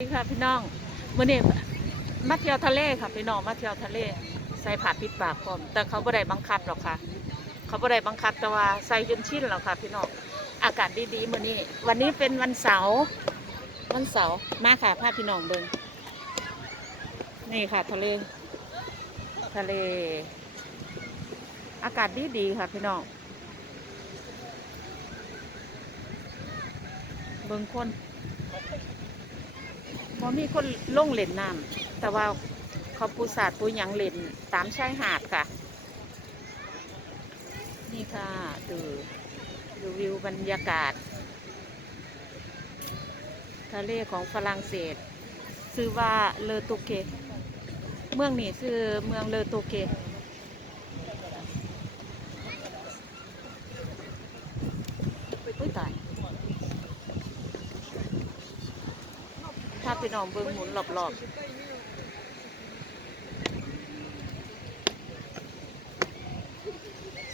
สวัดีค่ะพี่น้องมื่อนี้มาเที่ยวทะเลค่ะพี่น้องมาเที่ยวทะเลใส่ผ้าปิดปากพร้อมแต่เขาบ่ได้บังคับหรอกค่ะ เขาบ่ได้บังคับแต่ว่าใส่จนชินแล้วค่ะ พี่น้องอากาศดีๆมื่อนี้ วันนี้เป็นวันเสาร์วันเสาร์มาค่ะพาพี่น้องเบิ่งนี่ค่ะ ทะเล ทะเล อากาศดีๆค่ะ พี่น้องเบิ่งคน พอมีคนลงเล่นน้ำแต่ว่าเขาปูสาดปูหยังเล่นตามชายหาดค่ะ นี่ค่ะดูดูวิวบรรยากาศ ทะเลของฝรั่งเศสชื่อว่าเลอโตเก เมืองนี้ชื่อเมืองเลอโตเกอุ้ยตายถ้าไปนอนเบิ้งหมุนรอบๆ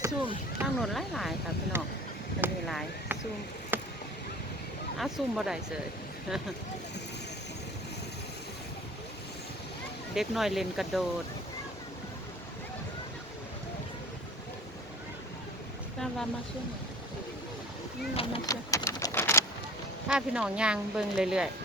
ซูมตั้งนนหลายหลายๆค่ะพี่น้องมันมีหลายซูมอะซูมบ่ได้เสยเด็กน้อยเล่นกระโดดน่ารักมากช่วยหน่อยนี่เรามาเชื่อถ้าพี่น้องยางเบิ่งเรื่อยๆ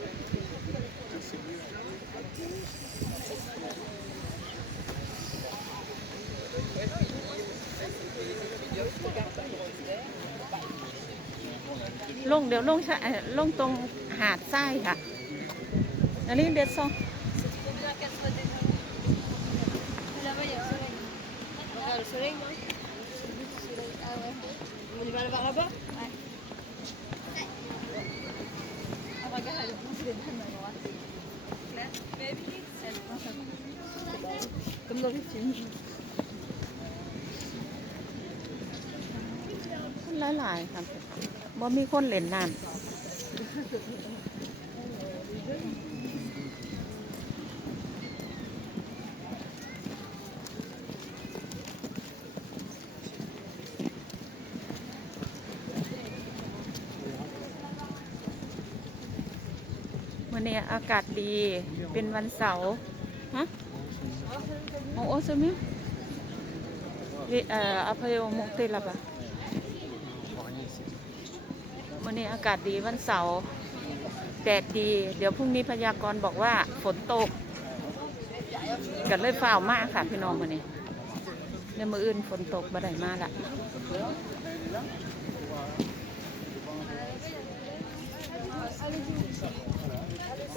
ลงเดี๋ยวลงชะลงตรงหาดไส้ค่ะอันนี้เด็ดซองหลายๆรับ บ่มีคนเล่นน้ำวันนี้อากาศดีเป็นวันเสาร์ฮะโอ้โอ้สมิวิเอ่ออภัยโมกเตลับอะ วันนี้อากาศดีวันเสาร์แดดดี เดี๋ยวพรุ่งนี้พยากรณ์บอกว่าฝนตกกันเลยฝ้าวมากค่ะพี่น้องวันนี้ในมืออื่นฝนตกบ่ได้มาละ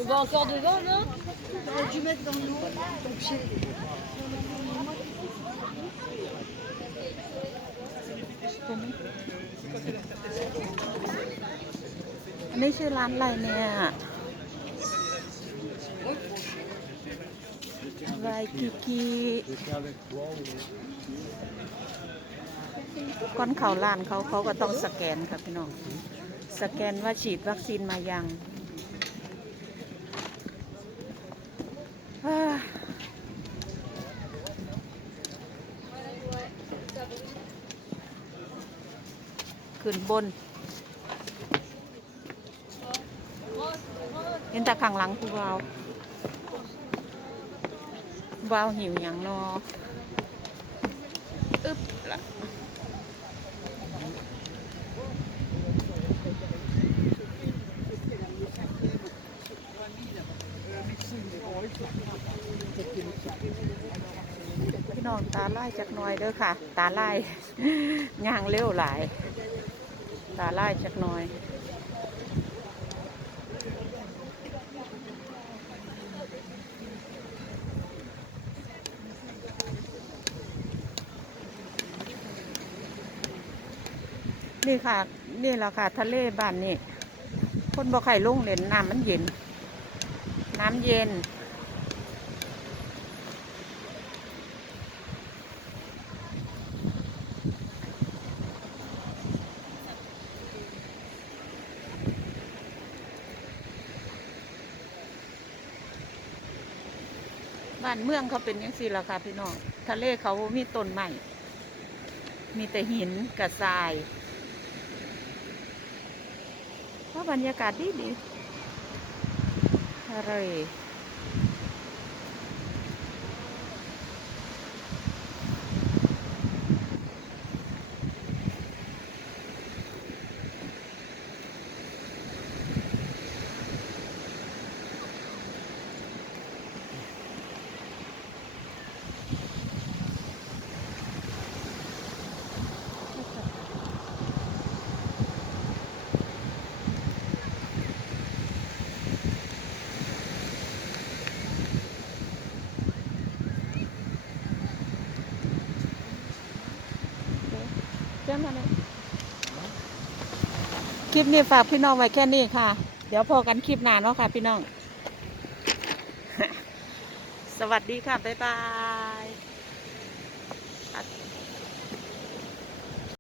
On va encore dedans, non T'aurais dû mettre dans l'eau ton pied. อันนี้ชื่อร้านอะไรเนี่ยวายกิกิก้อนเขาร้านเขาเขาก็ต้องสแกนค่ะพี่น้อง สแกนว่าฉีดวัคซีนมายังขึ้นบน เห็นแต่ข้างหลังผู้เบาวบาวหิวอย่างนออึ๊บละพี่น้องตาไล่จักหน่อยเด้อค่ะ ตาไล่ย่างเร็วหลาย ตาไล่จักหน่อย นี่ค่ะ นี่แหละค่ะ ทะเลบ้านนี่คนบ่ไข่ลงเล่นน้ำมันเย็น น้ำเย็น บ้านเมืองเขาเป็นยังสี่ละค่ะพี่น้อง ทะเลเขามีต้นใหม่ มีแต่หินกับทราย บรรยากาศดีดีทะเล ได้มาเลยคลิปนี้ฝากพี่น้องไว้แค่นี้ค่ะ เดี๋ยวพอกันคลิปหน้าเนาะค่ะ พี่น้อง สวัสดีค่ะ บ๊ายบาย